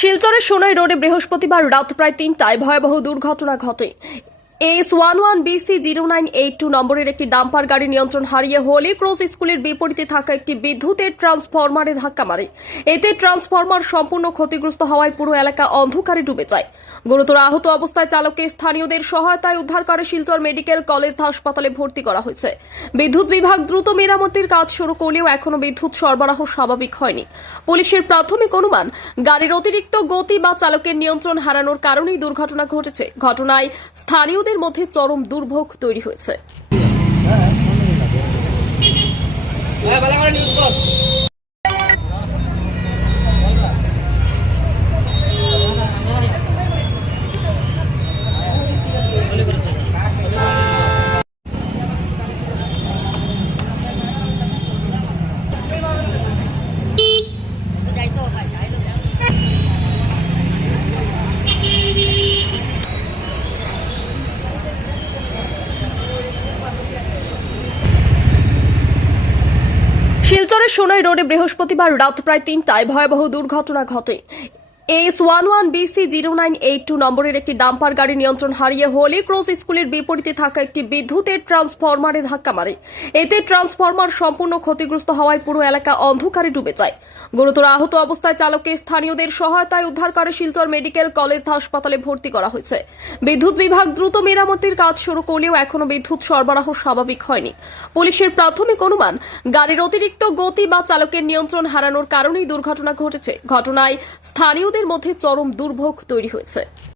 শিলচরের সোনাই রোডে বৃহস্পতিবার রাত প্রায় তিনটায় ভয়াবহ দুর্ঘটনা ঘটে। S one one BC zero nine eight two নম্বরের একটি ডাম্পার গাড়ি নিয়ন্ত্রণ হারিয়ে হোলি ক্রস স্কুলের বিপরীতে থাকা একটি বিদ্যুতের ট্রান্সফরমারে ধাক্কা মারে। এতে ট্রান্সফরমার সম্পূর্ণ ক্ষতিগ্রস্ত হওয়ায় পুরো এলাকা অন্ধকারে ডুবে যায়। গুরুতর আহত অবস্থায় চালককে স্থানীয়দের সহায়তায় উদ্ধার করে শিলচর মেডিকেল কলেজ হাসপাতালে ভর্তি করা হয়েছে। বিদ্যুৎ বিভাগ দ্রুত মেরামতির কাজ শুরু করলেও এখনও বিদ্যুৎ সরবরাহ স্বাভাবিক হয়নি। পুলিশের প্রাথমিক অনুমান, গাড়ির অতিরিক্ত গতি বা চালকের নিয়ন্ত্রণ হারানোর কারণেই দুর্ঘটনা ঘটেছে। ঘটনায় স্থানীয়দের মধ্যে চরম দুর্ভোগ তৈরি হয়েছে শিলচরের সোনাই রোডে বৃহস্পতিবার রাত প্রায় তিনটায় ভয়াবহ দুর্ঘটনা ঘটে। S one one BC zero nine eight two নম্বরের একটি ডাম্পার গাড়ি নিয়ন্ত্রণ হারিয়ে হোলি ক্রস স্কুলের বিপরীতে থাকা একটি বিদ্যুতের ট্রান্সফরমারে ধাক্কা মারে। এতে ট্রান্সফরমার সম্পূর্ণ ক্ষতিগ্রস্ত হওয়ায় পুরো এলাকা অন্ধকারে ডুবে যায়। গুরুতর আহত অবস্থায় চালককে স্থানীয়দের সহায়তায় উদ্ধার করে শিলচর মেডিকেল কলেজ হাসপাতালে ভর্তি করা হয়েছে। বিদ্যুৎ বিভাগ দ্রুত মেরামতির কাজ শুরু করলেও এখনও বিদ্যুৎ সরবরাহ স্বাভাবিক হয়নি। পুলিশের প্রাথমিক অনুমান, গাড়ির অতিরিক্ত গতি বা চালকের নিয়ন্ত্রণ হারানোর কারণেই দুর্ঘটনা ঘটেছে। ঘটনায় মধ্যে চরম দুর্ভোগ তৈরি হয়েছে।